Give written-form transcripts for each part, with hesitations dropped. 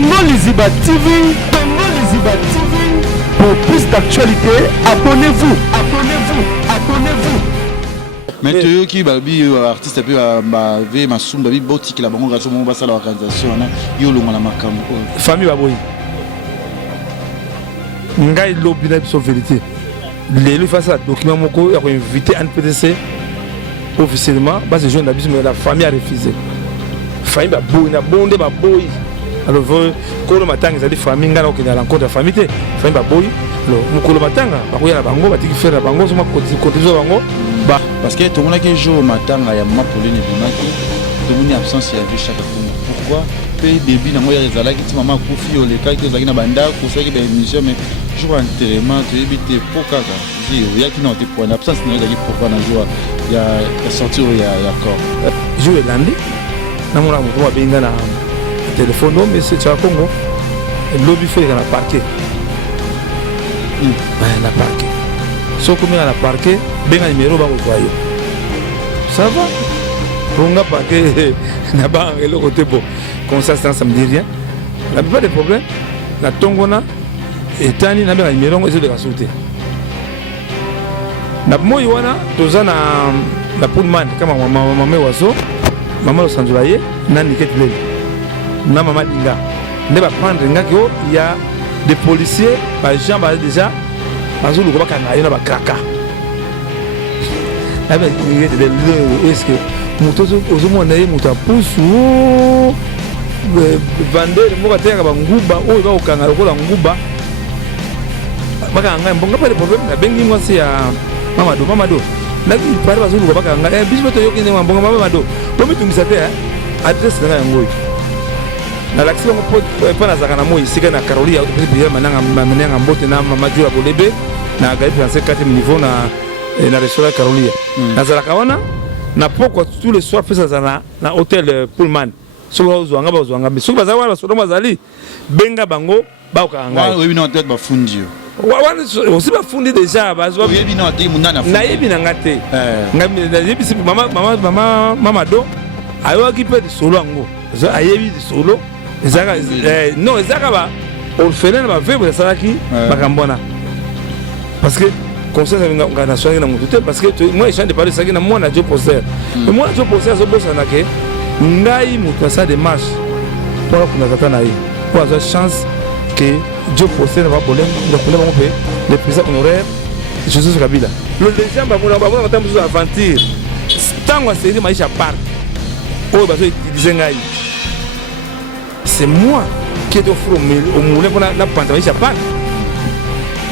Congo Liziba TV, Congo Liziba TV. Pour plus d'actualité, abonnez-vous, abonnez-vous, abonnez-vous. Mais tu qui babi artiste puis bavé masumba bi boutique la bango gaso mo basala organisation na yo longa la makambo. Famille baboyi. Ngai lobi na biso vérité. Les face à document moko a invité un PDC officiellement bas jeune la biso mais la famille a refusé. Famille baboyi na bonde baboyi. Alors kolo matanga za di famille ngala okina la rencontre famille te famille baboyi. Alors mukolo matanga bakoya na bango batiki faire na bango soma cotiser bango. Parce que tout le monde qui joue au matin, il y a ma pauline et bimaki, tout le monde est absence, il y a vu chaque fois. Pourquoi? Pays début, dans moi, il y a des qui maman Koufi, les cas qui ont banda, pour ça qui est émission, mais jour enterrement, tu évites pour caca. Il y a qui n'ont été pour une absence, il y a qui pour un jour, il y a sorti, il y a corps. Jour et lundi, dans mon amour, on va bien dans le téléphone, mais c'est à Congo. Le lobby fait dans la parquet. La parquet. So comme à la parquet, ben numéro ba ozoyo. Ça va? Ponga parquet na ba le côté bon. Comme ça me dit rien. La plupart des problèmes, la tongona et tani na ben numéro ngo de la sauter. Na moi wana tozana la pullman kama mama waso, mama sanjulaye na niketile. Na mama dinga. Ne va prendre ngakio, il y a des policiers, par gens déjà Azulu ko bakanga yona bakraka. Abe est-ce que mutozo ozomona ye muta pusu vender mo bateka banguba oyo ba okanga lokola nguba bakanga mbonga pas de problème na bengi mwasi ya mamado na ki pare bazulu ko bakanga biso to yoki ne mbonga mamado to mitungisa te adresse na yango na l'action pour na zakana mo isika na Carolia au bien mananga mbote na mamajura bolebe na gari français 4e niveau na restaurant Carolia na zalaka wana na poko tous les soirs pesa na hôtel Pullman so bazwanga mais so bazawa ba sodoma zali benga bango ba okanga oui non tête ba fundi wana aussi ba fundi déjà bazwa yebi na te munana na yebi na ngate ngami na yebi si mama do ayo ki pe solo ngo ayebi solo ezaka non ezaka ba orphelin ba vivre ça qui bakambona parce que conseil nga na soinga na mututé parce que moi j'ai de parler ça qui na moi na Joe Poster mais moi Joe Poster zo bossa na ke ngai mutu sa démarche pour kuna tata na yi pour avoir chance que Joe Poster va problème le problème on peut le président honoraire Joseph Kabila le deuxième ba mona matambu zo aventure tango c'est maisha part oh bazo utiliser ngai c'est moi qui est offert au moulin pour la pantalon Japan.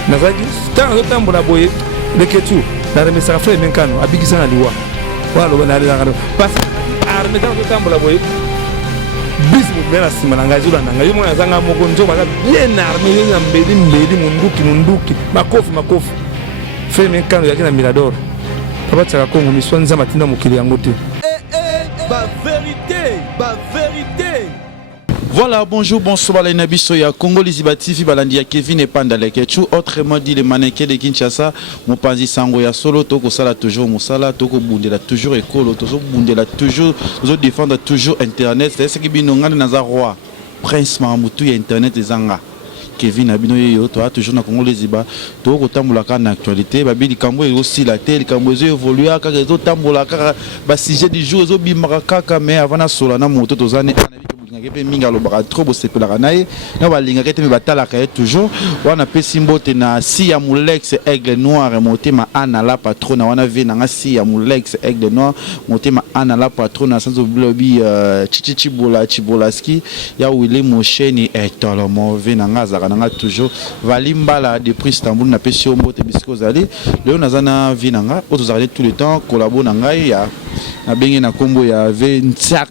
Nazaki, tant que temps pour la boyer, le ketu, la remise à faire menkano, abigisa na liwa. Voilà le banal la parce que armé tant que temps pour la boyer. Bis mu mena sima na ngazula na ngayo mona zanga mogonjo baka bien armé na mbedi munduki makofi. Fait menkano yaki na Mirador. Papa tsaka Kongo miswanza matinda mukili yango te. Ba vérité. Voilà, bonjour, bonsoir, les Nabiso, ya Congo Liziba TV, Balandia Kevin et Pandale Kechu. Autrement dit, les mannequins de Kinshasa, mon panzi sango ya solo, toko sala toujours moussala, toko bundela toujours école, toko bundela toujours, toko défendre toujours Internet. C'est ce qui binonga naza roi, prince Mamutu ya Internet et zanga. Kevin Abino yo toi toujours na Congo Liziba, toko tambola ka na actualité, babi likambo e aussi la télé, likambo zo évoluer ka rezo tambola ka ba sujet du jour zo bimaka kaka mais avant na sola na moto tozane ngake minga lo baka trop bosepela kanaye na balinga kete me batala ka toujours wana pesi mbote na si ya Mulex aigle noir motema ana la patrona wana vina nga si ya Mulex aigle noir motema ana la patrona sanzo blobi chibolaski ya wile mosheni etolomo vina nga zaka nga toujours valimbala depuis Istanbul na pesi mbote bisiko zali leo nazana vina nga otozali tout le temps collabo na ngai ya na bengi na kombo ya ve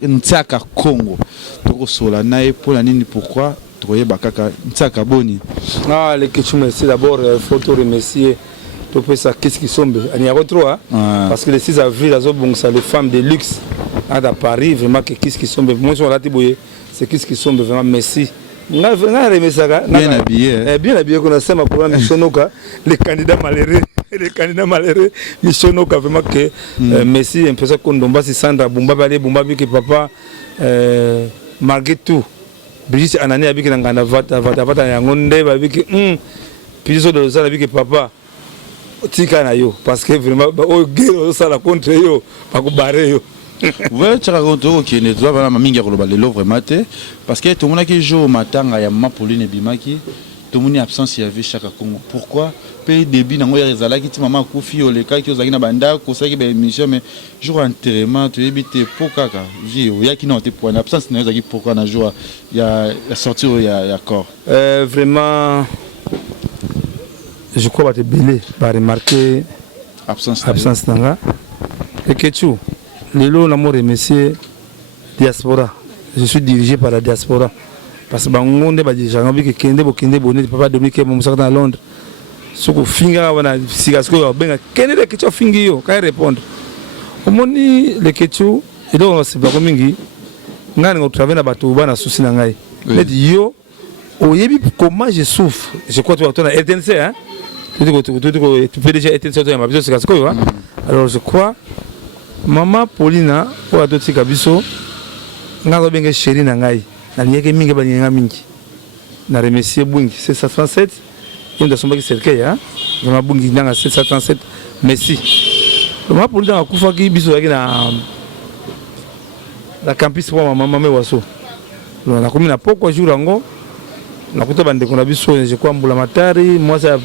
ntiaka Congo toko sola nae pour la nini pourquoi toye bakaka ntiaka boni les questions merci d'abord faut remercier to pesa qu'est-ce qui sombe ani retro parce que le 6 avril azo bongsa les femmes de luxe à Paris vraiment que qu'est-ce qui sombe moi sur la tiboye c'est qu'est-ce qui sombe vraiment merci nga remesaka bien habillé qu'on a ça ma programme Mishonoka les candidats malheureux Mishonoka vraiment que merci un peu ça qu'on domba si Sandra Bumba balé Bumba que papa malgré tout Brigitte Anani abiki na ngana vata yango nde babiki piso de ça abiki papa tika na yo parce que vraiment o guerre ça la contre yo pas ko barrer yo. Ouais, tu racontes OK, ne doit pas mingi ko le lo vraiment parce que tout le monde qui joue au matanga ya mama Pauline Bimaki, tout le monde absence il y avait chaque Congo. Pourquoi? Pays début nango ya rezala ki ti mama kufi o le ka ki ozaki na banda ko sa ki ba émission mais jour enterrement tu éviter pour kaka vie o ya ki na te point absence na ezaki pourquoi na jour ya sortir ya corps. Vraiment je crois que belé va remarquer absence nanga et que tu lelo na mo remercier diaspora. Je suis dirigé par la diaspora parce que bango nde ba dirigé ngabi ke kende bonne papa Dominique mo musaka à Londres. Soko finga wana sigasko benga kende de kicho fingi yo ka répondre omoni le kicho ilo on se ba mingi ngani ngo travailler na bato bana souci na ngai net yo oyebi comment je souffre je crois tu as RTNC hein tu peux déjà RTNC to ya mabiso sigasko yo alors je crois maman Paulina o adoti kabiso ngalo benga chérie na ngai na lieke mingi ba nyanga mingi na remercier bungi c'est 737 il y a des cercueils, hein. Il y a des gens qui 737. Merci. Le pour dire que Koufaki biso la campus pour maman Waso. On a commis na pourquoi jour ango. Na kuta bande kuna biso je crois mbulamatari, moi ça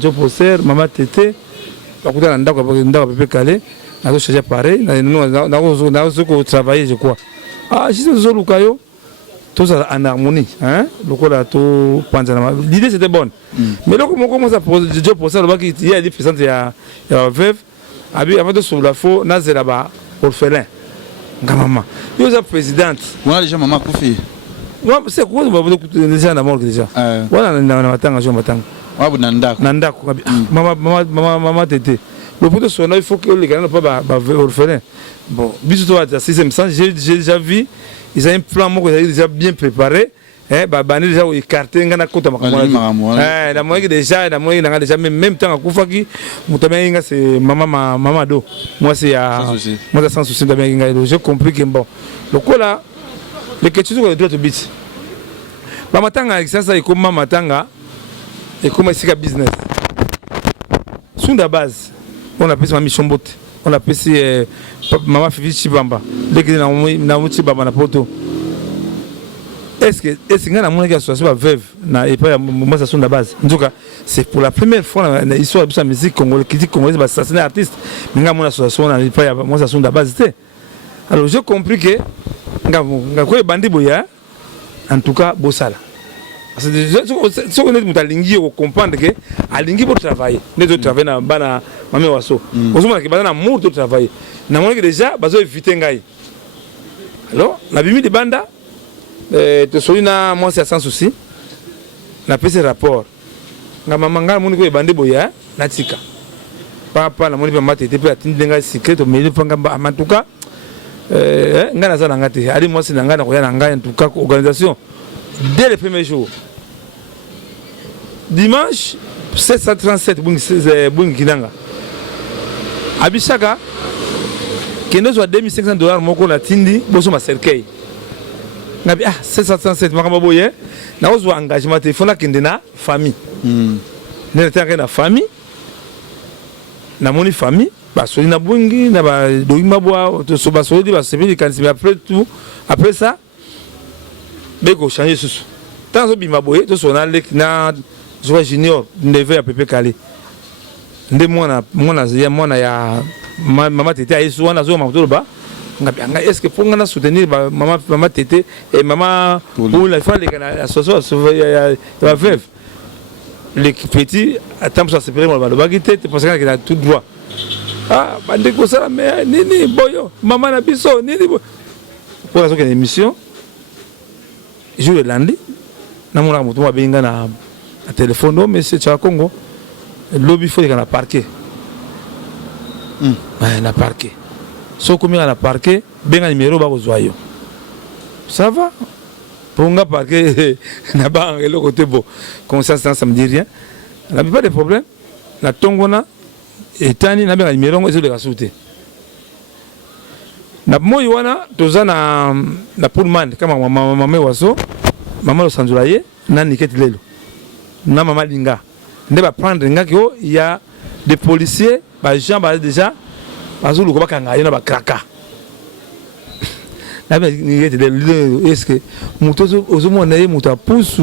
job poster, maman tété. La kuta na ndako pepe calé. Na ko changer pareil, na ko travailler je crois. Ah, si c'est zo lukayo. Tout ça en harmonie, hein? L'idée c'était bonne. Mais là, comment on commence à poser le job pour ça, il y a des présents, il y a veuve, avant de sur la faux, Nazel là-bas, orphelin. Maman. Il y a présidente. On a déjà maman Koufi. Non, c'est quoi? On va déjà la mort déjà. Voilà, on a matin, je m'attends. Nanda, maman tété. Le point de son il faut que les gars ne soient pas orphelins. Bon, bisous à la 6e sens, j'ai déjà vu. Ils ont un plan déjà bien préparé. Bah, déjà écarté, on a côté la moitié déjà, la moitié n'a déjà même temps à Koufaki. Moutamé, c'est maman do. Moi, c'est moi, sans souci de j'ai compris que bon. Le coup là, les questions sont de bits. Maman Tanga, ça, et comme Maman Tanga, et comme c'est business. Sur la base, on appelle ça mission botte. On appelle ça Maman Fifi Chibamba. Dès que na Chibamba na poto. Est-ce que ngana mona ki association veuve na et pas moi ça sur la base. En tout cas, c'est pour la première fois dans l'histoire de la musique congolaise qui dit congolaise va assassiner artiste. Mais ngana mona association na pas moi ça sur la base c'était. Alors j'ai compris que ngana ko bandi boya en tout cas bosala. Parce que ce qu'on est mutalingi ko comprendre que alingi pour travailler. Ne doit travailler na bana mame waso. Ozuma ke bana amour de travailler. Na mona que déjà bazo éviter ngai. Alors, la bimi de banda te solina moi c'est sans souci. Na pese rapport. Nga mamanga moni ko bande boya na tika. Papa na moni pe matete pe atindi nga secret mais le panga en tout cas nga na za ngate. Ali moi c'est nga na ko ya nga en tout cas organisation dès le premier jour. Dimanche 737 bungi kinanga. Abisaka kendo soit $2500 moko na tindi boso ma cercueil. Nabi 737 makamba boye na ozo engagement te fona kende na famille. Ne tanga na famille. Na moni famille ba soli na bungi na ba doima boa to so ba soli ba sebi kanisi après tout après ça beko changer sous. Tant so bima boye to so na lek na joa junior ndeve à pepe calé. Nde mwana ya maman tété aïsou wana zo mamuto ba ngapanga est-ce que pour ngana soutenir maman tété et maman ou la femme les association ya veuve les petits attends ça séparer moi ba gité parce qu'il a tout droit ah bande ko ça mais nini boyo maman na biso nini pour la émission jour le lundi na mona muto ba benga na téléphone mais c'est cha Congo lobby faut qu'on a parqué. On a parqué. So comme on a parqué, ben un numéro ba ozoyo. Ça va? Pour on a parqué na ba le côté beau. Comme ça me dit rien. La pas de problème. La tongona et tani na ben un numéro et de la sauter. Na moi wana toza na Pullman kama maman waso maman le sanzulaye na Niket lelo na maman linga nde ba prendre nga ko il y a des policiers ba gens ba déjà bazulu ko bakanga yona ba kraka na ba Niket lelo est-ce que mutozo ozomona ye muta pusu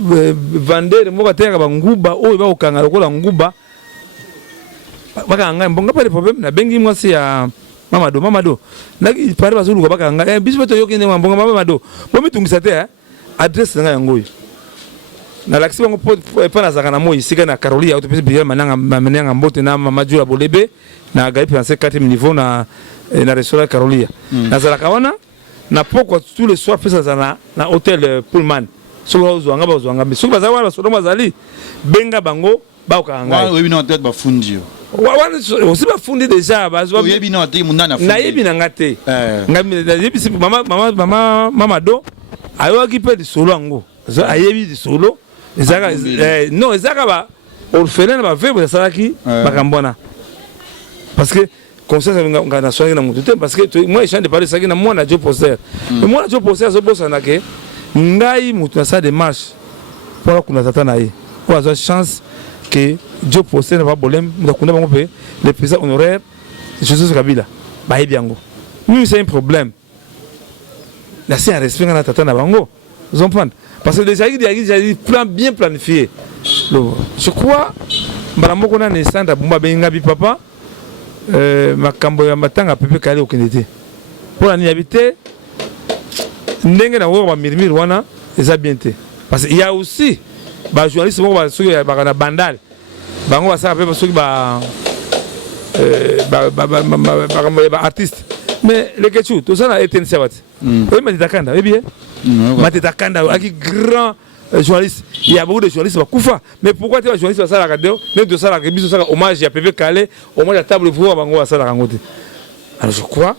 vendeur mo bateka ba nguba oyo ba okanga lokola nguba bakanga mbonga pas de problème na bengi mwasi ya Mamado na pare bazulu ko bakanga biso beto yokende mbonga Mamado bo mitungisa te adresse nga yango na laksi bango pa na zakana mo isika na Carolia auto pesi bien mananga mbote na Mamajula Bolebe na gai penser 4e niveau na restaurant Carolia na zalaka wana na poko tous les soirs pesa na hôtel Pullman so zwanga mais so bazawa so bazali benga bango ba okanga oui non tête ba fundio aussi ba fundi déjà bazwa yebi non te munana fundi na yebi na ngate ngami yebi si mama do ayo ki pe di solo ngo zo ayebi di solo ezaka non ezaka ba orphelin ba vivre ça qui bakambona parce que conscience nga na soinga na mutu parce que moi je de parler ça qui na moi na Joe Poster mais moi na Joe Poster zo bossa na ke ngai mutu na sa démarche pour kuna tata na ye pour avoir chance que Joe Poster n'a pas problème ndakunda bango pe le président honoraire Joseph Kabila ba yebiango oui c'est un problème là c'est un respect na tata na bango vous comprenez parce que déjà il y a des plans bien planifiés je crois mbaramoko na nesanda bumba benga bi papa makambo ya matanga pepe kale okendete pour la habiter ndenge na wo ba mirmir wana eza bien te parce qu'il y a aussi ba journaliste mo ba soki ba na bandal bango ba sa pepe soki ba artiste mais les kechu tout ça na été sabat oui mais takanda eh bien Mateta Kanda aki grand journaliste il y a beaucoup de journalistes va kufa mais pourquoi tu es journaliste ça la radio ne de ça la biso ça hommage à Pepe Calais au moins la table pour bango ça la rangote alors je crois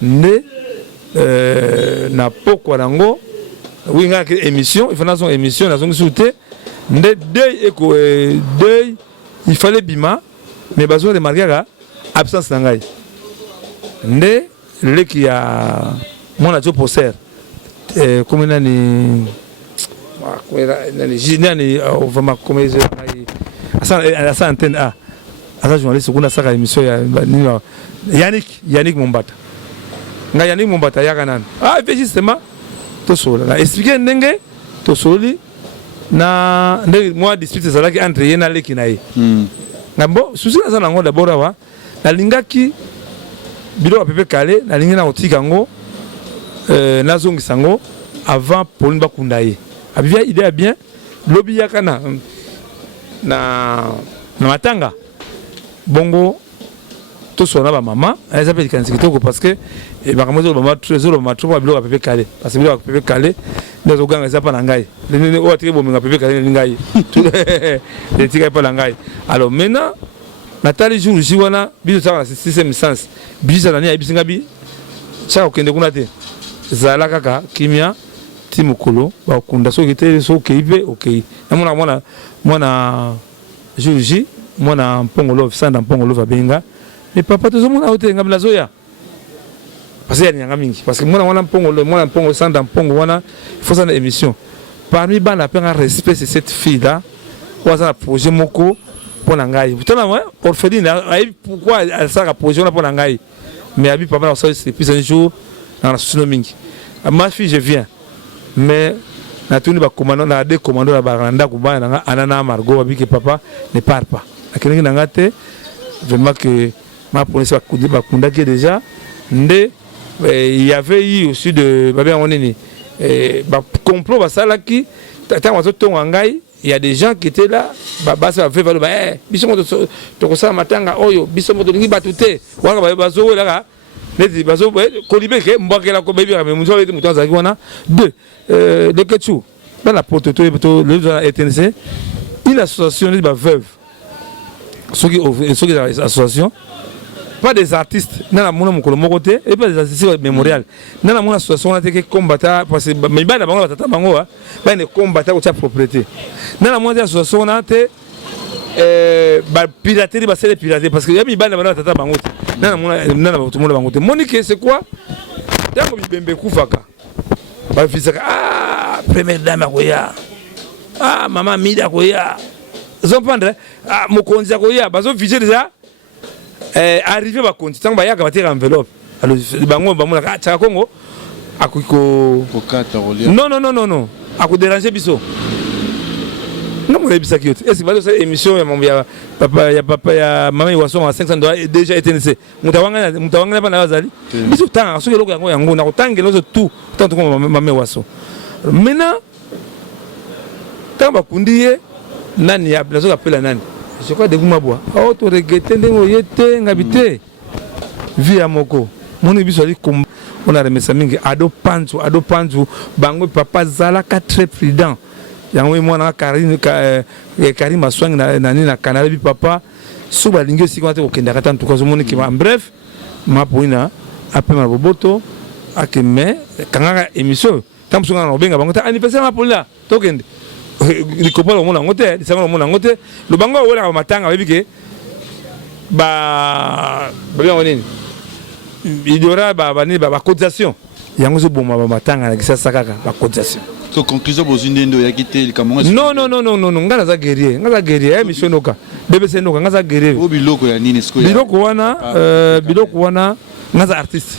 ne na poko rango oui nga émission il faut dans émission dans une sauté ne deuil il fallait bima mais bazo remarquer la absence nangai ne le qui a mon ajo poster comme nani vraiment comme ça antenne a asa journaliste kuna saka émission ya Yannick Mombata nga Yannick Mombata yaka nan justement to solo na expliquer ndenge to soli na ndenge moi dispute ça là qui entre yena leki na ye ngabo souci na ça ngo d'abord wa na lingaki bilo Pepe Calais na lingi na otika ngo nazongi sango avant Pauline Bakunda ye abivia idée bien lobby yakana na matanga bongo to sona ba mama eza pe kanisi kitoko parce que ba kamozo ba trésor ba matro bilo Pepe Calais parce que bilo Pepe Calais ndezo ganga eza pa na ngai le o atike bo minga Pepe Calais ngai le tika pa na ngai alors maintenant natali jour jiwana bilo ça c'est système sens bisa na ni abisinga bi cha okende kuna te zala kaka kimia timukolo ba kunda so kite so keibe okay na mwana juji mwana mpongolo sanda mpongolo va benga mais papa to mona hote ngabla zoya parce que nyanga mingi parce que mwana mpongolo sanda mpongo wana il faut ça une émission parmi bana penga respect c'est cette fille là waza projet moko pour ngai pourtant moi orpheline pourquoi elle ça projet pour ngai mais abi papa ça c'est plus un jour dans la tsunami. Ma fille, je viens. Mais, na tuni ba commandant na des commandants na baranda kuba na anana Margot abi que papa ne part pas. Akini na ngate vraiment que ma police va kunda qui déjà ndé il y avait eu aussi de babé oneni ba complot ba sala qui tata wazo tonga ngai il y a des gens qui étaient là ba ça fait valo ba biso to ko sa matanga oyo biso moto lingi batute wanga ba bazo là neti bazo kolibeke mbakela ko bebi mais muzo eti mutanza kiwana deux le ketchu dans la porte to le ETNC une association de veuve ceux qui association pas des artistes na mona mukolo mokote et pas des artistes mémorial na mona association na te combattre parce que mais ba na bango batata bango ba ne combattre ko ta propriété na mona association na te ba piraterie ba c'est piraterie parce que ya mi ba na batata bango nana tout le monde bangote Monique c'est quoi tango bibembe kufaka ba visaka première dame akoya mama Mida akoya zompandre mokonzi akoya bazo visé déjà arrivé ba konti tango ba yaka ba tira enveloppe alors bango bamona tshaka Congo akiko non ako déranger biso non mon ebisa kiot est-ce que cette émission ya papa ya mama Iwaso à 500 dollars déjà été laissé mutawanga pa na bazali biso tanga so keloko yango na kotangela so tout tant comme mama Iwaso maintenant tamba kundiye nani ya blazo appela nani je crois de Gumabwa to regretter ndengo yete ngabité via moko mon biso ali on a remis ça mingi ado panzu bango papa zala ka très prudent yango moi na Karim Aswang na Canada bi papa so balingi si ko kenda kata en tout cas moni ki bref ma poina apema boboto akeme kanga émission tamsunga na benga bango ta anniversaire ma poina to kende likopolo mona ngote disanga mona ngote lo bango wala matanga bebike ba bien nini il y aura ba cotisation yango zo boma ba matanga na kisasa kaka ba cotisation to conclusion bozinde ndo ya kiteli kamonga non ngala za guerrier mission noka bébé senoka ngaza guerrier o biloko ya nini sko ya biloko wana ngaza artiste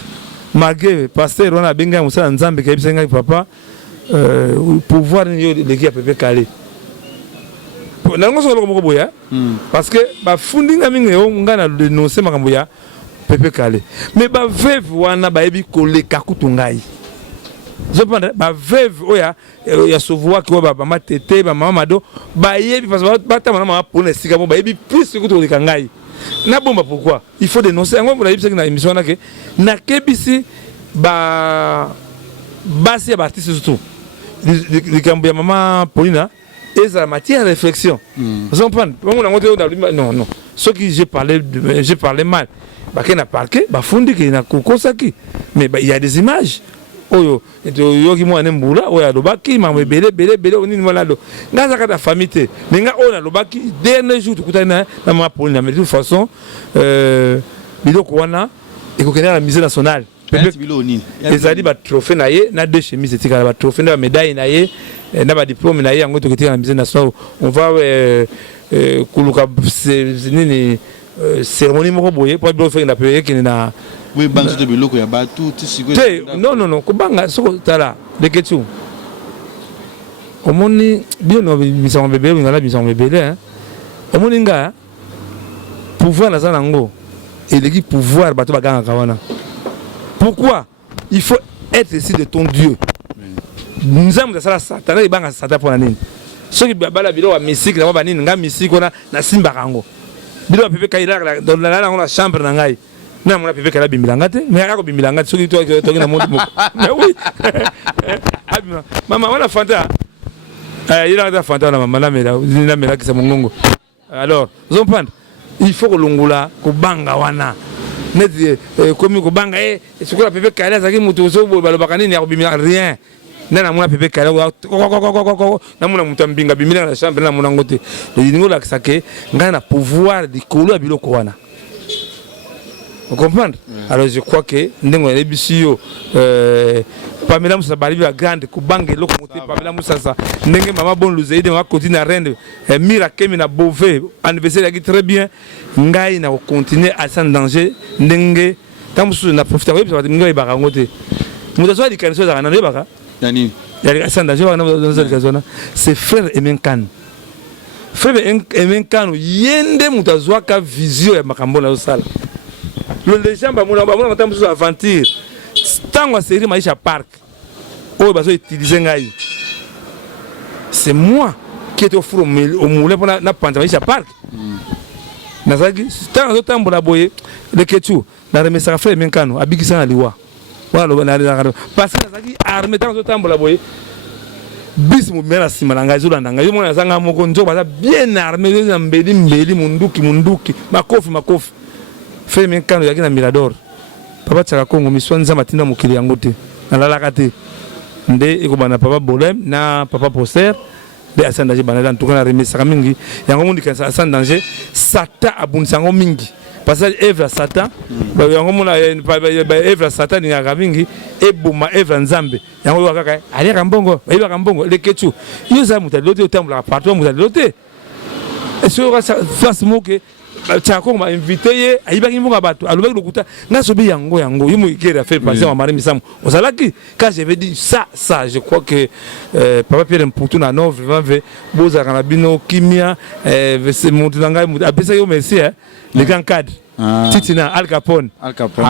malgré pasteur on a benga musala nzambe ka bisenga papa pouvoir yo leki ya pepe kale nango so ko boya parce que ba fundinga mingi yo ngana dénoncer makambo ya pepe kale mais ba veuve wana ba ebi koleka kutungai je prends ba veuve oya ya sovoa ki ba mama tete ba mama mado ba yebi parce que ba ta mama pona sika ba ebi plus kutoleka ngai na bomba pourquoi il faut dénoncer ngo na yebisa na émission na ke na kebisi ba basi ba artiste surtout likambo ya mama Paulina et ça matière à réflexion vous comprenez non ce qui j'ai parlé mal ba kena parquet ba fundi ki na kokosaki mais il y a des images oyo yo ki mwana mbula oya lobaki mama belé onini mwana do ngaza ka ta famille te mais nga ona lobaki dernier jour tukutana na mama Paulina mais de toute façon biloko wana ekokena la musée nationale ezali ba trophée na ye na deux chemises etika ba trophée na médaille na ye na ba diplôme na ye yango toketika na musée national on va kuluka nini cérémonie moko boye pour bien faire na payer qui na oui banzo de biloko ya batu tisiko non ko banga soko tala de ketu omoni bien no bisango bébé ngala bisango bébé hein omoni nga pouvoir na zanango et l'équipe pouvoir bato baganga kawana. Pourquoi il faut être ici de ton Dieu. Nous avons ça Satan et banga Satan pour la nini. Ceux qui bala bilo wa musique na ba nini nga musique na simba kango. Bilo pepe kaila dans la chambre na ngai. Na mona pepe kaila bimbilanga te, mais ako bimbilanga ceux qui to na monde moko. Mais oui. Maman on a fanta. Il a fanta na maman na mela ki sa mongongo. Alors, vous comprenez? Il faut que l'ongula ko banga wana. Net comme ko banga ce que la pepe kaila zaki mutu so balobaka nini ya bimila rien. Na mona pepe kaila na mona mutu mbinga bimila na chambre na mona ngote. Le dingo la kisake ngana pouvoir de kolo ya biloko wana. Vous comprenez? Alors je crois que ndengo ya bisio Pamela Moussa balibi la grande kubange loko moté Pamela Moussa ndenge mama bon luzeide wa continue à rendre mira kemi na bové anniversaire qui très bien ngai na continuer à sans danger ndenge tamusu na profiter ko parce que ngai baka ngote muta so di kanso za na baka nani ya sans danger baka na za zona c'est frère Emenkan yende mutazwa ka vision ya makambo na sala le gens ba mona tamusu aventure tango série maisha park oh bazo utiliser ngai c'est moi qui est offert au moulin pour na panta maisha park nazaki tango tambola boye le ketu na remesa frère Menkano abikisa na liwa wala na parce que nazaki armé tango tambola boye bis mu mera simana ngai zolanda ngai mona zanga moko nzo baza bien armé na mbeli munduki makofi frère Menkano yaki na Mirador papa tsaka Congo miswanza matinda mukili yango te nalalaka te nde ekobana papa Bolem na papa Poster de asan danger bana dans tout cas remesa mingi yango mundi ka asan danger sata abunsango mingi passage œuvre à Satan yango mona œuvre à Satan ni akamingi ebuma œuvre nzambe yango kaka ali kambongo ayeba kambongo leketu yo za mutalote otambola partout mutalote eso face moke Tchako m'a invité à Ibakimunga Bato, à l'ouverture de Kouta, n'a sobi yango, il m'a fait passer à Marie Missam. Au Salaki, quand j'avais dit ça, je crois que Papa Pierre Mpoutou n'a non, vraiment, Boza Kanabino, Kimia, c'est mon tanga, à Pessayo, merci, les grands cadres. Titina, Al Capone.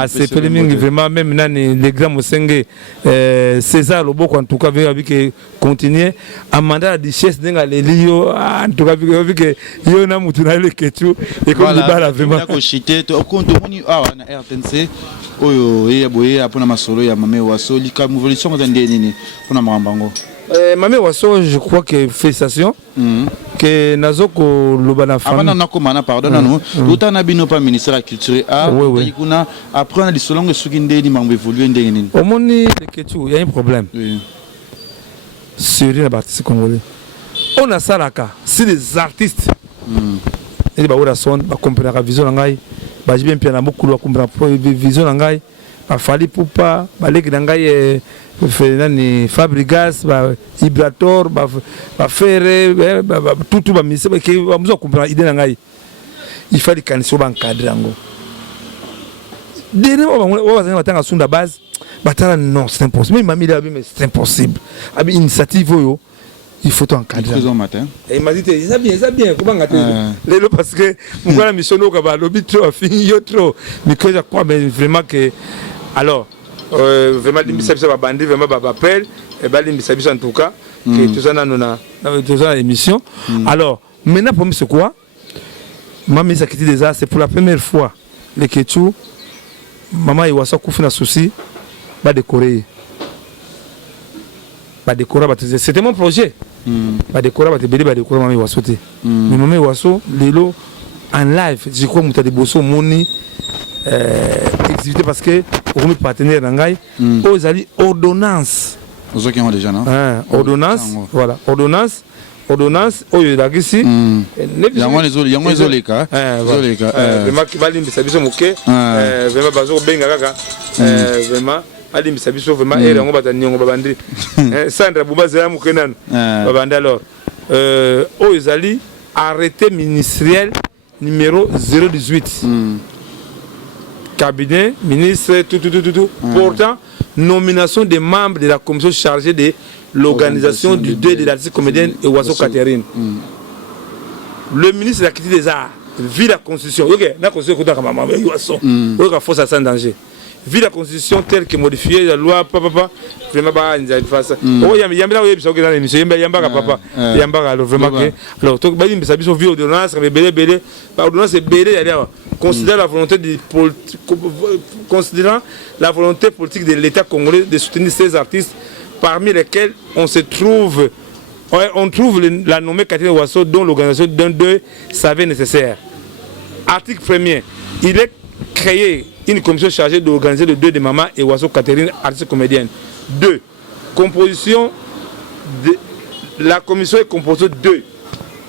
C'est vraiment, même les grands Moussenge, César Loboko, en tout cas, avec continuer à mandat de richesse dans les lieux, en tout cas, avec que Yona Moutuna le Ketu, et comme le bal a vraiment. Au compte de mon RTNC, Oyo, après ma solo, il y a Mamé Wasso, l'ICA Mouvolution, dans des nini, pour la Marambango. Mamé Wasso, je crois que félicitations. Que Nazoko Lobana Famille. Avant d'en pardonne-nous, tout en abino pas ministère de la Culture. Après, on a dit selon que ce qui est dit, on évoluer. Au monde, il y a un problème. Sur les artistes congolais. On a ça là, si les artistes, ils vont comprendre la vision de l'angai, ils vont bien beaucoup comprendre la vision de l'angai, il fallait pour pas, les Fabrigas, Ibrator, Ferré, tout il fallait qu'on soit encadré. Non, c'est impossible. Mais c'est impossible. Avec initiative, il faut encadrer. Il m'a dit, c'est bien, comment on parce que moi, la mission, l'objet trop, fini trop. Mais que je crois vraiment que. Alors, vraiment, l'immissabition va bandir, vraiment, va appel, et bien, l'immissabition en tout cas, que tout ça, dans l'émission. Alors, maintenant, pour moi, c'est quoi? Ma mise à quitter des arts, c'est pour la première fois, les Kéchou, maman, il va s'en couper un souci, va décorer. C'était mon projet. Va décorer, va décorer, maman, il va sauter. Mais maman, il va sauter, Lélo, en live, je crois que tu as des bossos, moni. Exécuté parce que on est partenaire d'Angaï aux alliés ordonnance. Aux autres qui ont déjà non. Ordonnance, voilà, ordonnance, au lieu d'agressif. Il y a les cas. Vraiment qui va limiter sa vision moquée. Vraiment bazo benga kaka. Vraiment va limiter sa vision vraiment et on va t'amener on va bander. Sandra Boubaza mokenan. Va bander alors. Aux alliés arrêté ministériel numéro 018. Cabinet, ministre, tout. Pourtant, nomination des membres de la commission chargée de l'organisation du deuil de l'artiste comédienne et Oiseau Catherine. Le ministre de la Culture des Arts vit la constitution. Ok, la constitution est maman, il faut ça sans danger. Vit la constitution telle que modifiée, la loi, papa, vraiment pas une face. Oh, il y a là où il y a dans l'émission, il y a papa, il y a alors vraiment que. Alors, tout le monde s'habille sur vie ordonnance, mais belé, ordonnance est belé, considérant la volonté politique de l'État congolais de soutenir ces artistes, parmi lesquels on trouve la nommée Catherine Wasso, dont l'organisation d'un deuil s'avère nécessaire. Article 1er, il est créé une commission chargée d'organiser le deuil de maman et Wasso Catherine, artiste comédienne. 2. Composition de la commission est composée de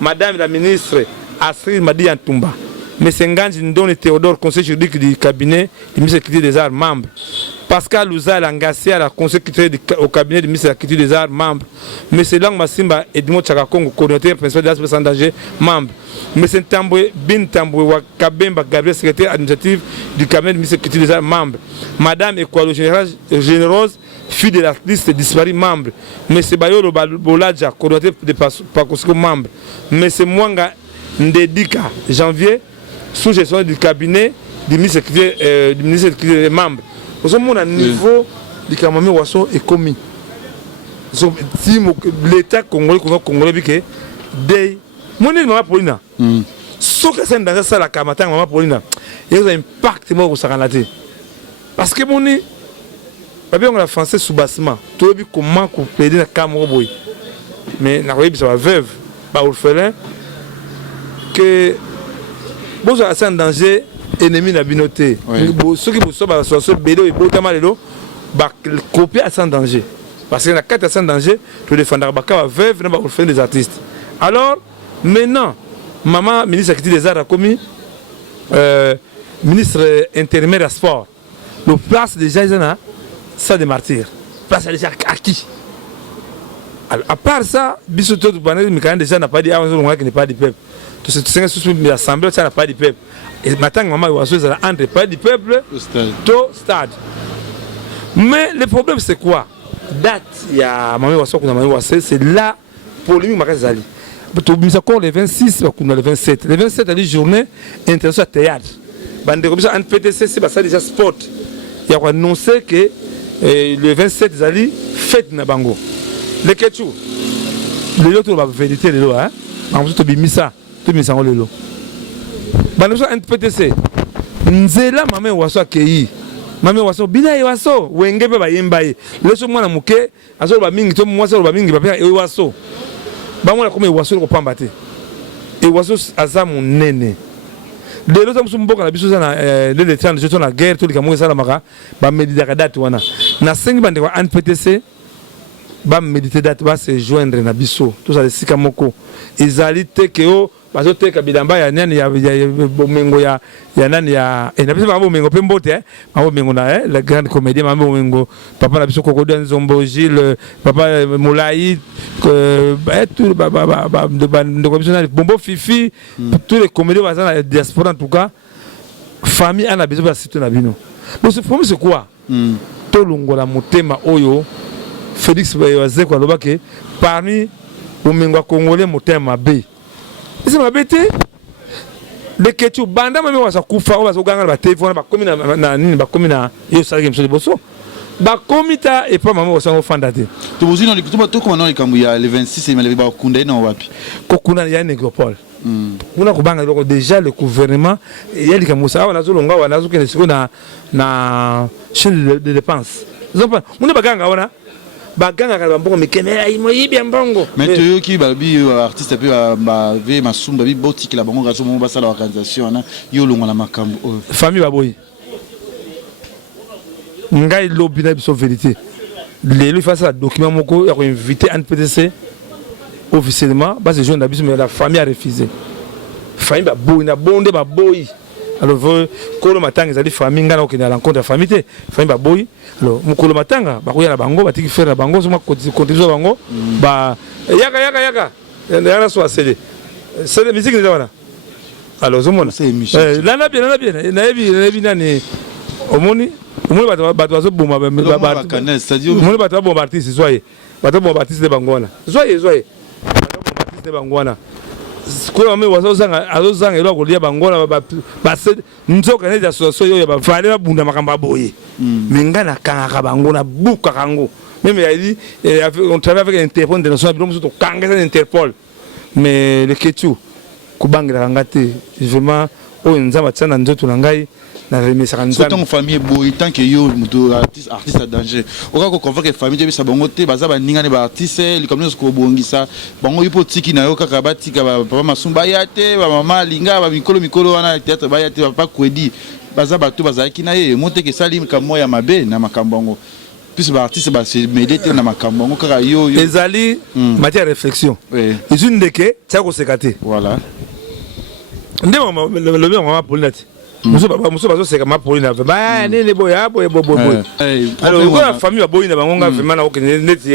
Madame la ministre Astrid Madi Antumba, M. Nganji Ndone Théodore, conseiller juridique du cabinet du ministre de la Culture des Arts, membre. Pascal Louza Langassia, la conseiller culturelle au cabinet du ministre de la Culture des Arts, membre. M. Lang Massimba Edmond Chakakongo, coordinateur principal de l'Aspect sans danger, membre. M. Tamboué Bin Tamboué Wakabemba Gabriel, secrétaire administratif du cabinet du ministre de la Culture des Arts, membre. Madame Ekwalo Générose, fille de l'artiste disparu, membre. M. Bayolo Boladja, coordinateur de Pakosiko, membre. M. Mwanga Ndedika, janvier, sous-gestion du cabinet du ministre de la Culture, membre. Nous sommes à niveau du Kamami Wasso est commis. L'État congolais, dit que mon maman Paulina, sauf que c'est dans ça la Kamata, maman Paulina, il y a un impact au Saranate. Parce que mon nez, on a français sous bassement, tout le monde comment qu'on peut aider la Cameroun. Mais la réalité, c'est veuve, pas orphelin, que bon, c'est un danger. Ennemi na binoté. Ceux qui sont sur bédo et botama lelo ba copier à sans danger. Parce que na carte à sans danger, tu défendras ba ka veuve na ba faire des artistes. Alors maintenant, maman ministre de la Culture des Arts a commis ministre intérimaire à sport. Le place déjà, ça de martyr. Place déjà acquis. Alors, à part ça, Bissoto déjà n'a pas dit, qui n'est pas du peuple. Tout ce qui est l'Assemblée, ça n'a pas du peuple. Et maintenant, maman, il va entre pas du peuple, au stade. Mais le problème, c'est quoi? Date, il y a maman, c'est la polémique, Makazali. Nous avons le 26, le 27. Le 27, c'est la journée internationale théâtre. En PTC, c'est déjà sport. Il y a annoncé que le 27, c'est fête na bango. Le Ketchou, le lot, la vérité, le lot, hein. En plus, tu as mis ça, tu as mis ça en le lot. En PTC, Nzela, maman, ou aso kei. Maman, ou aso, bina, ou aso, ou engebe, ba yembaye. Le so, moi, na mouke, aso, ba mingi, to, moi, so, ba mingi, ba pia, ou aso. Ba moi, comme ou aso, le pamba te. Et ou aso, asa, mon nene. Les autres sont beaucoup na biso na les 30 jours na guerre tout les kamoy sala maka ba méditer date wana na 5 bande wa NPTC ba méditer date ba se joindre na biso tout ça les sikamoko ezali te ke o bazo te ka bilamba ya nani ya bomengo ya nani ya na biso ba bomengo pe mbote ba bomengo na le grand comédien ba bomengo papa na biso Kokodo Nzombo Gilles papa Moulaï tout de commissionnaire Bombo Fifi tous les comédiens dans la diaspora en tout cas famille a besoin de citer na bino. Donc ce problème c'est quoi? To longola motema oyo Félix Bayoze kwa loba ke parmi bomengo congolais motema B. C'est ma bête. Le Ketchou banda mame wasa kufa o baso ganga ba téléphone ba komi na nini ba komi na yo sala ke mso boso. Ba komita et pas maman wasa ofandate. To bozino le kutuba to komana le kambuya le 26 et le ba kunda na wapi. Kokuna ya négropole. Kuna kubanga loko déjà le gouvernement il y a les kamusa wana zolonga wana zokene siko na chaîne de dépenses. Zopa muna baganga wana baganga ka mbongo mekemera imoyibi mbongo. Mais to ki ba bi artiste pe ba ve masumba bi boutique la bango gazo mo ba sala organisation na yo longa na makambo. Famille baboyi. Ngai lobi na biso vérité. Les lui face à document moko ya ko inviter NPTC officiellement parce que jeune mais la famille a refusé. Famille ba boy na bonde ba boy. Alors kolo matanga ezali famille ngana okenda rencontre ya famille famille ba boy. Alors mukolo matanga ba koya na bango batiki faire na bango soma contribution bango ba yaka yana so acélé. C'est la musique déjà wana. Alors zomona lana bien na ebi nani omoni bato zo boma ba canal c'est-à-dire omoni bato bomba artiste soyez bato bomba artiste de bangona soyez de bangwana kwa mame azozanga elo kolia bangwana ba nzoka ne ya soso yo ba vale ba bunda makamba boye menga na kanga bangona buka kango même il a dit on travaille avec Interpol international donc surtout kanga c'est Interpol mais le Ketchou kubangela ngate vraiment o nzamba tsana nzoto na ngai na remise kanza tant famille boy tant que yo muto artiste à danger oka ko convoquer famille de bisa bango te baza ba ninga ne ba artiste li comme ko bongisa bango yipo tiki na yo kaka batika ba papa masumba ya te ba mama linga ba mikolo wana théâtre ba ya te ba kwedi baza bato baza ki na ye monte ke salim ka moya mabe na makambongo plus ba artiste ba se méditer na makambongo kaka yo ezali matière réflexion ils une deke ça ko sekate voilà ndemo le mama Paulinati muso bazo seka ma Paulina ba nene boya boy alors la famille boyina bangonga vraiment na okene neti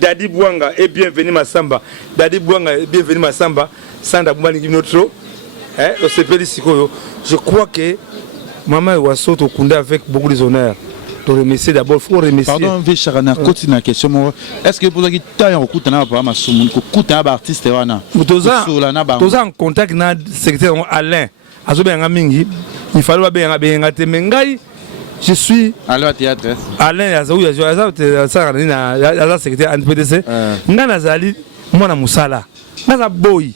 Dadi Bwanga et bienvenue Masamba Dadi Bwanga et bienvenue Masamba Sanda Bumani Kinotro au CPD Sikoyo je crois que maman Wasoto Kunda avec beaucoup de honneur to remercier d'abord faut remercier pardon ve charana continue la question est-ce que pour ça qui ta en kutana ba masumu ko kutana ba artiste wana toza en contact na secrétaire Alain azobenga mingi il fallait ba benga te mengai je suis Alain théâtre Alain azaou ya ça na secrétaire NPTC ngana zali mwana musala ngana boy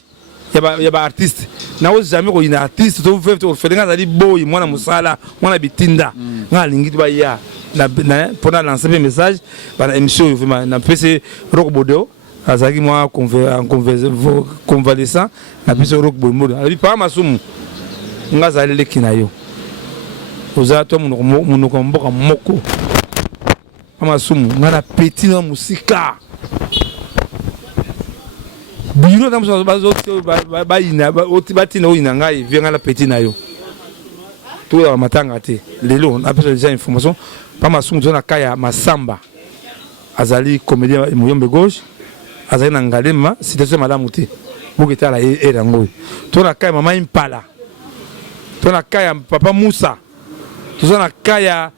ya ba artiste na o jamais ko ina artiste to veut to felinga zali boy mwana musala mwana bitinda ngana lingi ba ya na pendant lancer mes messages par émission vraiment na PC Rock Bodo azaki moi convalescent na PC Rock Bodo ali pa masumu ngazali le kinayo oza to muno komboka moko pa masumu ngana petit na musika bino tam so bazo ba ina ba oti batina o ina ngai venga la petit na yo tout le matanga te lelo on a déjà information pas masumu zona kaya masamba azali comédien moyombe gauche azali na ngalema situation madame te boketa la erango to na kaya mama impala to na kaya papa Musa to na kaya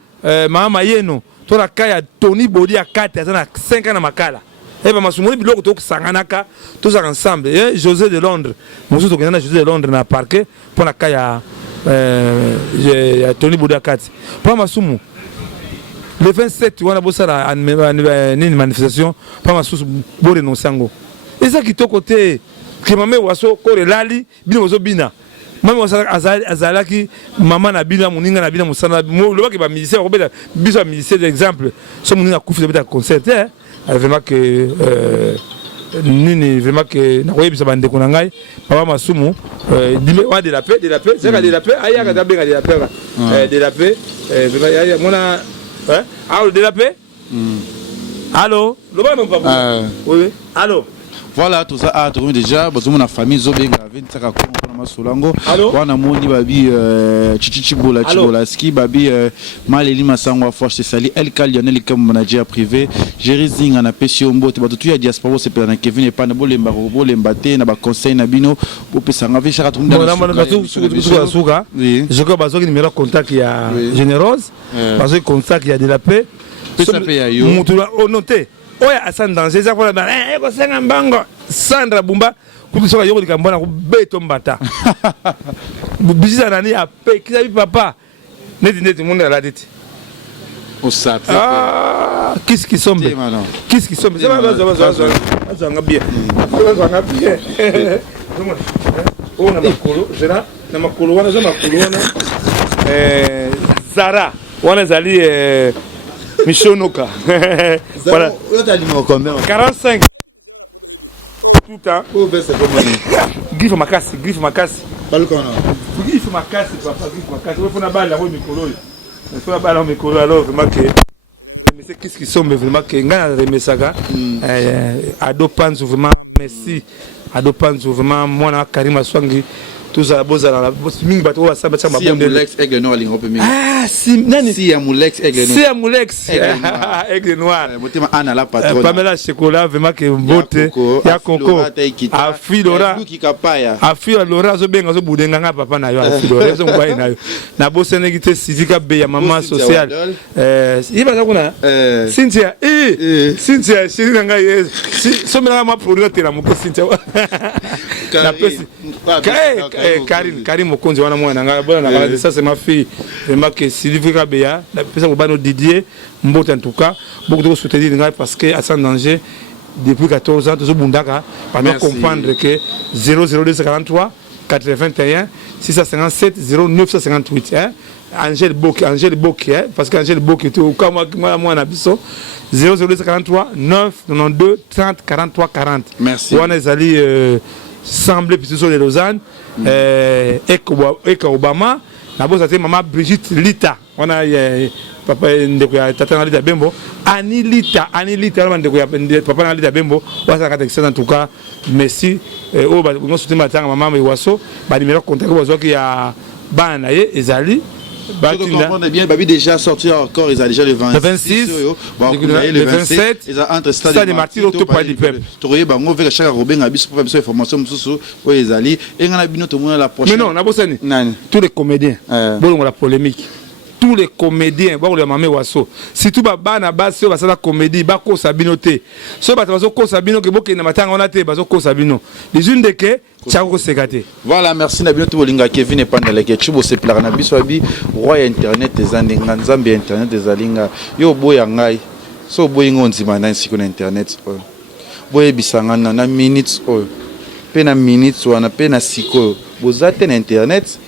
mama Yeno to na kaya Tony Bodi akate azana 5 ans na makala et ba masumuri biloko to sanganaka tous ensemble José de Londres musu to kena José de Londres na parquet pour na kaya Tony Bodi akate pour masumu le 27 wana bosala une manifestation pas masusu bo renoncer et ça qui to côté que maman waso ko relali bino waso bina maman waso azalaki maman na bina muninga na bina musana le ba ke ba musicien ko beta biso musicien d'exemple so muninga kufi de beta concert vraiment que nini vraiment que na koyebisa bande ko ngai papa masumu dime wa de la paix c'est de la paix aya ka benga de la paix de la paix vraiment mona allô de la paix allô le ba non pas oui allô. Voilà, tout ça, tout déjà, la famille Zobenga, 25 ans, Solango, on a moni babi Chichibola Chibolaski, babi Maleli Masangwa Force Sali, El Kalionel comme manager privé, Jérizing en a Pessiombo, tu as diaspora, c'est pour Kevin et pas Nabolemba, Bolembate, Naba Conseil Nabino, pour Pessanga, Charatum, je crois que le numéro contact il y a Générose, parce que contact il y a de la paix, noté. Oya asan danger za kwa ko senga mbango Sandra Bumba kubisoka yoko likambona ku beto mbata biziza nani ape kizabi papa neti monde la dite o sape qu'est-ce qui sombe ça va bien on a makolo jera na makolo wana za makolo wana Zara wana zali Michonoka. Voilà. 45. Tout le temps. Griffe ma casse. Griffe ma casse, papa. Griffe ma casse. Il faut la balle là, il faut la balle au micro alors vraiment que. Mais c'est qu'est-ce qui sont vraiment que ngana remesaga. Ado Panzu vraiment merci. Ado Panzu vraiment moi na Karima Swangi. Tout ça boza la ming bato wa samba chamba bonde Mulex aigle noir lingo pe ming si nani si ya Mulex aigle noir si ya Mulex aigle noir motema ana la patronne Pamela chocolat vraiment que mbote ya Coco afilora afilora zo benga zo budenga nga papa na yo afilora zo ngwa na yo na bosene gite sizika be ya maman social iba za kuna Cynthia Cynthia shiri nga yes so mena ma produire tela moko Cynthia na pesi Karim Mokonzi wana mwana nga bona na ça c'est ma fille vraiment que Sylvie Kabeya la pesa ko bano Didier Mbote en tout cas beaucoup de soutenir nga parce que à sans danger depuis 14 ans tout bundaka pour comprendre que 00243 81 657 0958 Angèle Bok parce qu'Angèle Bok était au cas moi na biso 00243 992 30 43 40 merci wana ezali semblé puis sur les Lausanne Eka Obama na bosa te maman Brigitte Lita on a papa ndeko ya tata Lita Bembo Ani Lita on ndeko ya papa Lita Bembo wasa ka texte en tout cas merci o ba no soutenir matanga maman Iwaso ba numéro contact bozo ki ya bana ye ezali je comprends bien, Babi déjà sorti encore, ils ont déjà le 26, le 27, ils ont entre Stade Martyrs au Top du Peuple. Tu vois, on veut chaque Robin a bis pour faire information sur où ils allaient et on a bien tout le monde la prochaine. Mais non, on a bossé. Tous les comédiens, bon la polémique. Tous les comédiens, bon le mamé waso. Si tout baba na base sur la comédie, ba ko sabinoté. So ba bazo ko sabino ke boke na matanga on a te bazo ko sabino. Les unes de que Tchako Segate. Voilà, merci Nabino Tolinga Kevin et Pandaleke Chubo se plara na biso abi roi internet des andinga nzambe internet des alinga yo boya ngai. So boyi ngonzima na siko na internet. Boye bisanga na minutes pe na minutes wana pe na siko bozate na internet.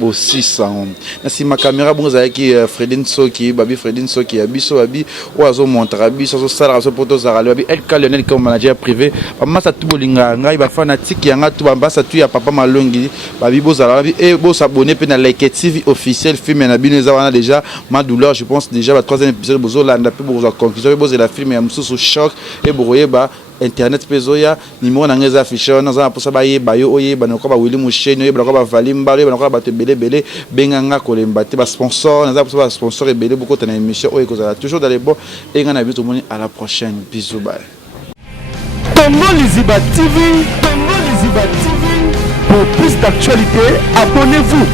Bo 600 na si ma caméra bonza ki Fredin Soki babi Fredin Soki abiso abi oazo montra biso so sala so poto za babi El Kalionel comme manager privé mama sa tubolinga ngai ba fanatique yanga tu bamba sa tu ya papa malongi babi bozala babi et bo s'abonner pe na Like TV officiel film na bineza wana déjà ma douleur je pense déjà la troisième épisode bozo landa pe bozo conclusion bozo la film ya mususu choc et boye ba internet pezoya numéro na ngeza affiché on za posa ba yeba yo oyeba na ko ba Willy Musheni oyeba na ko ba Valimba oyeba na ko ba belé benganga kolemba te ba sponsor na za posa ba sponsor belé beaucoup na émission oyo kozala toujours dans les bons et ngana bitu moni à la prochaine bisous bye. Congo Liziba TV, Congo Liziba TV. Pour plus d'actualités, abonnez-vous.